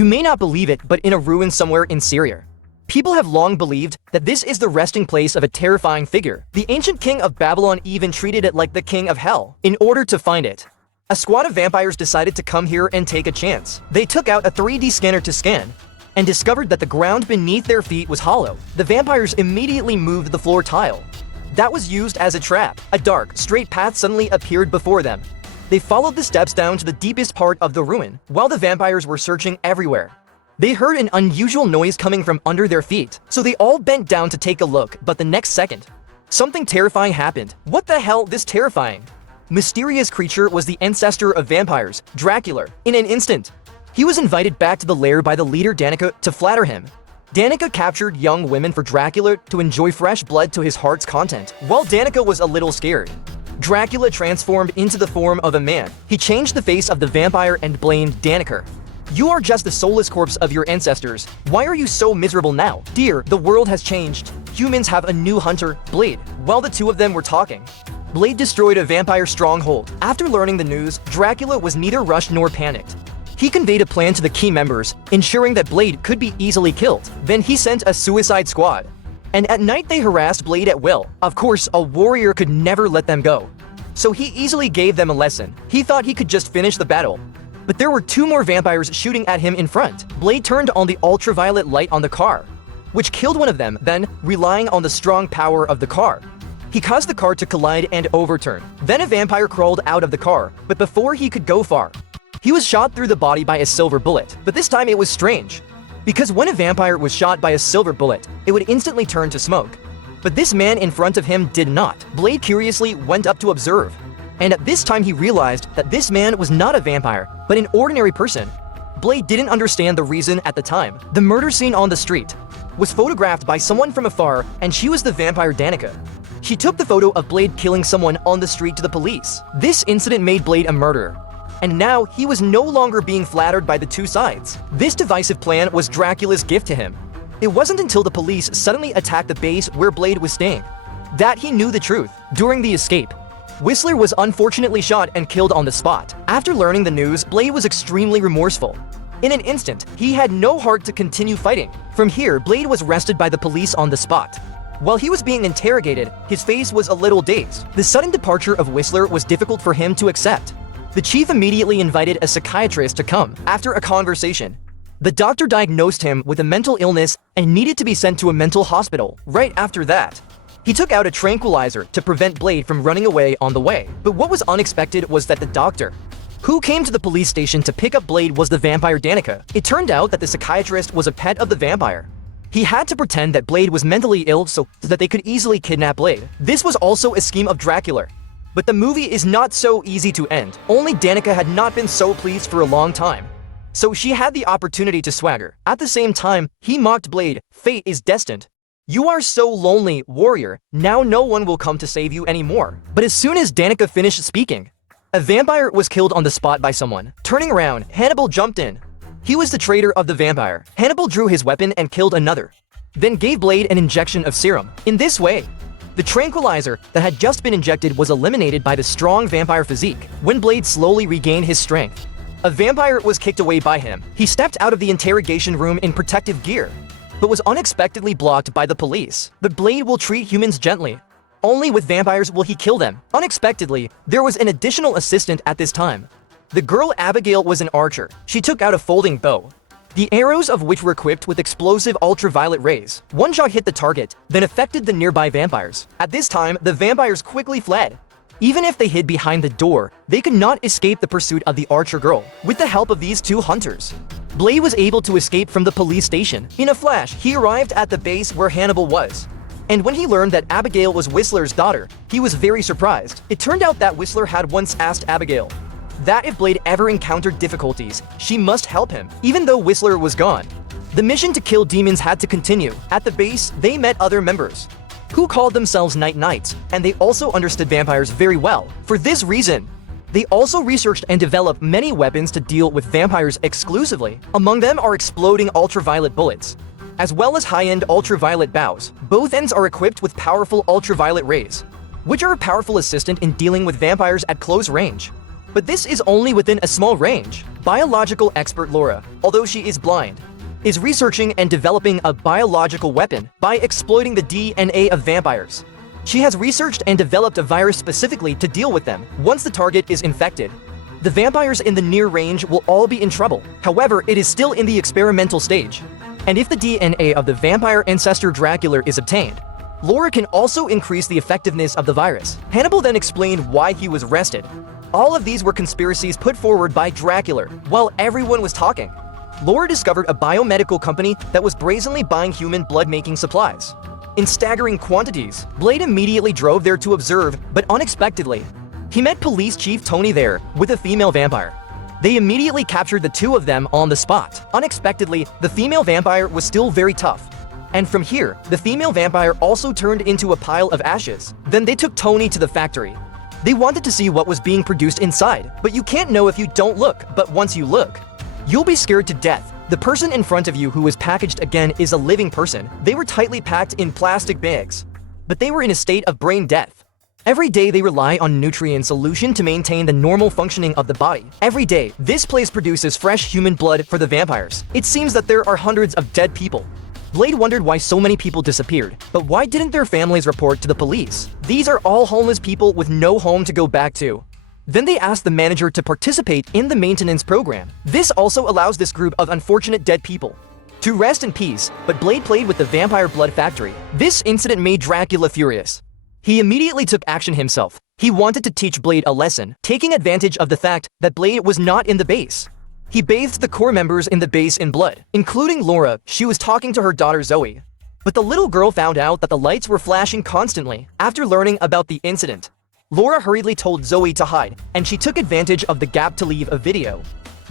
You may not believe it, but in a ruin somewhere in Syria. People have long believed that this is the resting place of a terrifying figure. The ancient king of Babylon even treated it like the king of hell. In order to find it, a squad of vampires decided to come here and take a chance. They took out a 3D scanner to scan, and discovered that the ground beneath their feet was hollow. The vampires immediately moved the floor tile that was used as a trap. A dark, straight path suddenly appeared before them. They followed the steps down to the deepest part of the ruin. While the vampires were searching everywhere, they heard an unusual noise coming from under their feet, so they all bent down to take a look, but the next second, something terrifying happened. What the hell? This terrifying, mysterious creature was the ancestor of vampires, Dracula. In an instant, he was invited back to the lair by the leader Danica to flatter him. Danica captured young women for Dracula to enjoy fresh blood to his heart's content. While Danica was a little scared, Dracula transformed into the form of a man. He changed the face of the vampire and blamed Danica. You are just the soulless corpse of your ancestors. Why are you so miserable now? Dear, the world has changed. Humans have a new hunter, Blade. While the two of them were talking, Blade destroyed a vampire stronghold. After learning the news, Dracula was neither rushed nor panicked. He conveyed a plan to the key members, ensuring that Blade could be easily killed. Then he sent a suicide squad, and at night they harassed Blade at will. Of course, a warrior could never let them go, so he easily gave them a lesson. He thought he could just finish the battle, but there were two more vampires shooting at him in front. Blade turned on the ultraviolet light on the car, which killed one of them. Then, relying on the strong power of the car, he caused the car to collide and overturn. Then a vampire crawled out of the car, but before he could go far, he was shot through the body by a silver bullet. But this time it was strange, because when a vampire was shot by a silver bullet, it would instantly turn to smoke. But this man in front of him did not. Blade curiously went up to observe, and at this time he realized that this man was not a vampire, but an ordinary person. Blade didn't understand the reason at the time. The murder scene on the street was photographed by someone from afar, and she was the vampire Danica. She took the photo of Blade killing someone on the street to the police. This incident made Blade a murderer, and now he was no longer being flattered by the two sides. This divisive plan was Dracula's gift to him. It wasn't until the police suddenly attacked the base where Blade was staying that he knew the truth. During the escape, Whistler was unfortunately shot and killed on the spot. After learning the news, Blade was extremely remorseful. In an instant, he had no heart to continue fighting. From here, Blade was arrested by the police on the spot. While he was being interrogated, his face was a little dazed. The sudden departure of Whistler was difficult for him to accept. The chief immediately invited a psychiatrist to come. After a conversation, the doctor diagnosed him with a mental illness and needed to be sent to a mental hospital. Right after that, he took out a tranquilizer to prevent Blade from running away on the way. But what was unexpected was that the doctor who came to the police station to pick up Blade was the vampire Danica. It turned out that the psychiatrist was a pet of the vampire. He had to pretend that Blade was mentally ill so that they could easily kidnap Blade. This was also a scheme of Dracula. But the movie is not so easy to end. Only Danica had not been so pleased for a long time, so she had the opportunity to swagger. At the same time, he mocked Blade. Fate is destined. You are so lonely, warrior. Now no one will come to save you anymore. But as soon as Danica finished speaking, a vampire was killed on the spot by someone. Turning around, Hannibal jumped in. He was the traitor of the vampire. Hannibal drew his weapon and killed another, then gave Blade an injection of serum. In this way, the tranquilizer that had just been injected was eliminated by the strong vampire physique. When Blade slowly regained his strength, a vampire was kicked away by him. He stepped out of the interrogation room in protective gear, but was unexpectedly blocked by the police. But Blade will treat humans gently. Only with vampires will he kill them. Unexpectedly, there was an additional assistant at this time. The girl Abigail was an archer. She took out a folding bow, the arrows of which were equipped with explosive ultraviolet rays. One shot hit the target, then affected the nearby vampires. At this time, the vampires quickly fled. Even if they hid behind the door, they could not escape the pursuit of the archer girl. With the help of these two hunters, Blade was able to escape from the police station. In a flash, he arrived at the base where Hannibal was. And when he learned that Abigail was Whistler's daughter, he was very surprised. It turned out that Whistler had once asked Abigail that if Blade ever encountered difficulties, she must help him, even though Whistler was gone. The mission to kill demons had to continue. At the base, they met other members who called themselves Night Knights, and they also understood vampires very well. For this reason, they also researched and developed many weapons to deal with vampires exclusively. Among them are exploding ultraviolet bullets, as well as high-end ultraviolet bows. Both ends are equipped with powerful ultraviolet rays, which are a powerful assistant in dealing with vampires at close range. But this is only within a small range. Biological expert Laura, although she is blind, is researching and developing a biological weapon by exploiting the DNA of vampires. She has researched and developed a virus specifically to deal with them once the target is infected. The vampires in the near range will all be in trouble. However, it is still in the experimental stage. And if the DNA of the vampire ancestor Dracula is obtained, Laura can also increase the effectiveness of the virus. Hannibal then explained why he was arrested. All of these were conspiracies put forward by Dracula while everyone was talking. Laura discovered a biomedical company that was brazenly buying human blood-making supplies in staggering quantities. Blade immediately drove there to observe, but unexpectedly, he met police chief Tony there with a female vampire. They immediately captured the two of them on the spot. Unexpectedly, the female vampire was still very tough. And from here, the female vampire also turned into a pile of ashes. Then they took Tony to the factory. They wanted to see what was being produced inside, but you can't know if you don't look, but once you look, you'll be scared to death. The person in front of you who was packaged again is a living person. They were tightly packed in plastic bags, but they were in a state of brain death. Every day they rely on nutrient solution to maintain the normal functioning of the body. Every day, this place produces fresh human blood for the vampires. It seems that there are hundreds of dead people. Blade wondered why so many people disappeared, but why didn't their families report to the police? These are all homeless people with no home to go back to. Then they asked the manager to participate in the maintenance program. This also allows this group of unfortunate dead people to rest in peace, but Blade played with the vampire blood factory. This incident made Dracula furious. He immediately took action himself. He wanted to teach Blade a lesson, taking advantage of the fact that Blade was not in the base. He bathed the core members in the base in blood, including Laura. She was talking to her daughter Zoe. But the little girl found out that the lights were flashing constantly. After learning about the incident, Laura hurriedly told Zoe to hide, and she took advantage of the gap to leave a video.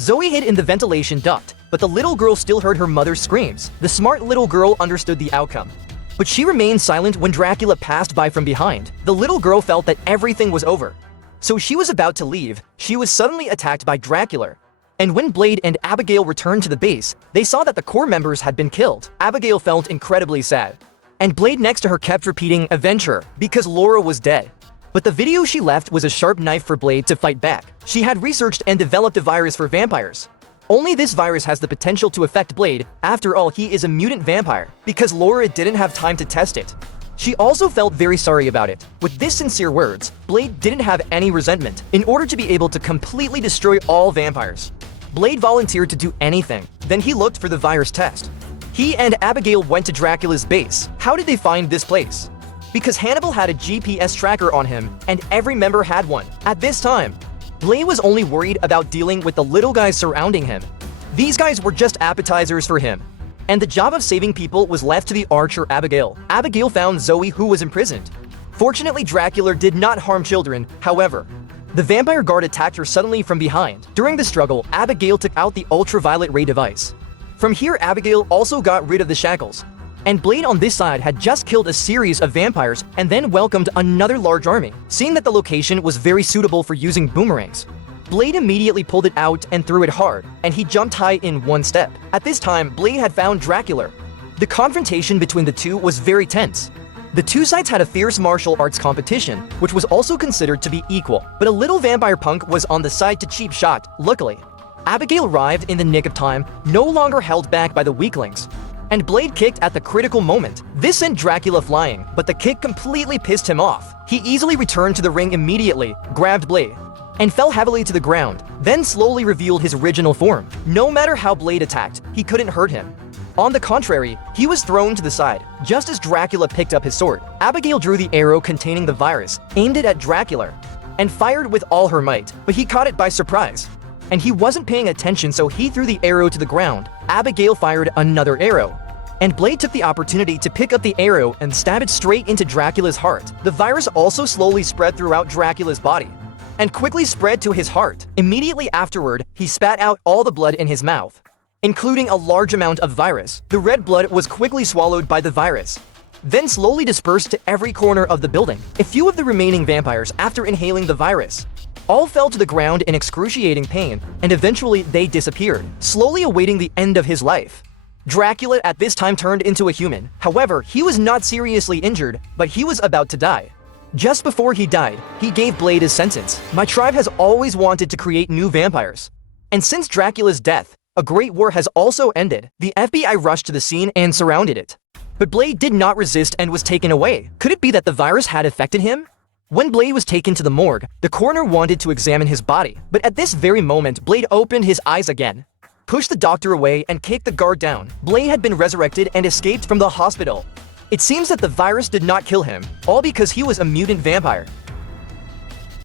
Zoe hid in the ventilation duct, but the little girl still heard her mother's screams. The smart little girl understood the outcome, but she remained silent when Dracula passed by from behind. The little girl felt that everything was over, so she was about to leave. She was suddenly attacked by Dracula. And when Blade and Abigail returned to the base, they saw that the core members had been killed. Abigail felt incredibly sad, and Blade next to her kept repeating "Adventure" because Laura was dead. But the video she left was a sharp knife for Blade to fight back. She had researched and developed a virus for vampires. Only this virus has the potential to affect Blade. After all, he is a mutant vampire. Because Laura didn't have time to test it, she also felt very sorry about it. With these sincere words, Blade didn't have any resentment. In order to be able to completely destroy all vampires, Blade volunteered to do anything. Then he looked for the virus test. He and Abigail went to Dracula's base. How did they find this place? Because Hannibal had a GPS tracker on him, and every member had one. At this time, Blade was only worried about dealing with the little guys surrounding him. These guys were just appetizers for him, and the job of saving people was left to the archer Abigail. Abigail found Zoe, who was imprisoned. Fortunately, Dracula did not harm children. However, the vampire guard attacked her suddenly from behind. During the struggle, Abigail took out the ultraviolet ray device. From here, Abigail also got rid of the shackles. And Blade on this side had just killed a series of vampires and then welcomed another large army. Seeing that the location was very suitable for using boomerangs, Blade immediately pulled it out and threw it hard, and he jumped high in one step. At this time, Blade had found Dracula. The confrontation between the two was very tense. The two sides had a fierce martial arts competition, which was also considered to be equal. But a little vampire punk was on the side to cheap shot. Luckily, Abigail arrived in the nick of time, no longer held back by the weaklings, and Blade kicked at the critical moment. This sent Dracula flying, but the kick completely pissed him off. He easily returned to the ring immediately, grabbed Blade, and fell heavily to the ground, then slowly revealed his original form. No matter how Blade attacked, he couldn't hurt him. On the contrary, he was thrown to the side. Just as Dracula picked up his sword, Abigail drew the arrow containing the virus, aimed it at Dracula, and fired with all her might, but he caught it by surprise. And he wasn't paying attention, so he threw the arrow to the ground. Abigail fired another arrow, and Blade took the opportunity to pick up the arrow and stab it straight into Dracula's heart. The virus also slowly spread throughout Dracula's body, and quickly spread to his heart. Immediately afterward, he spat out all the blood in his mouth, including a large amount of virus. The red blood was quickly swallowed by the virus, then slowly dispersed to every corner of the building. A few of the remaining vampires, after inhaling the virus, all fell to the ground in excruciating pain, and eventually they disappeared, slowly awaiting the end of his life. Dracula at this time turned into a human. However, he was not seriously injured, but he was about to die. Just before he died, he gave Blade his sentence. My tribe has always wanted to create new vampires. And since Dracula's death, a great war has also ended. The FBI rushed to the scene and surrounded it. But Blade did not resist and was taken away. Could it be that the virus had affected him? When Blade was taken to the morgue, the coroner wanted to examine his body, but at this very moment, Blade opened his eyes again, pushed the doctor away, and kicked the guard down. Blade had been resurrected and escaped from the hospital. It seems that the virus did not kill him, all because he was a mutant vampire.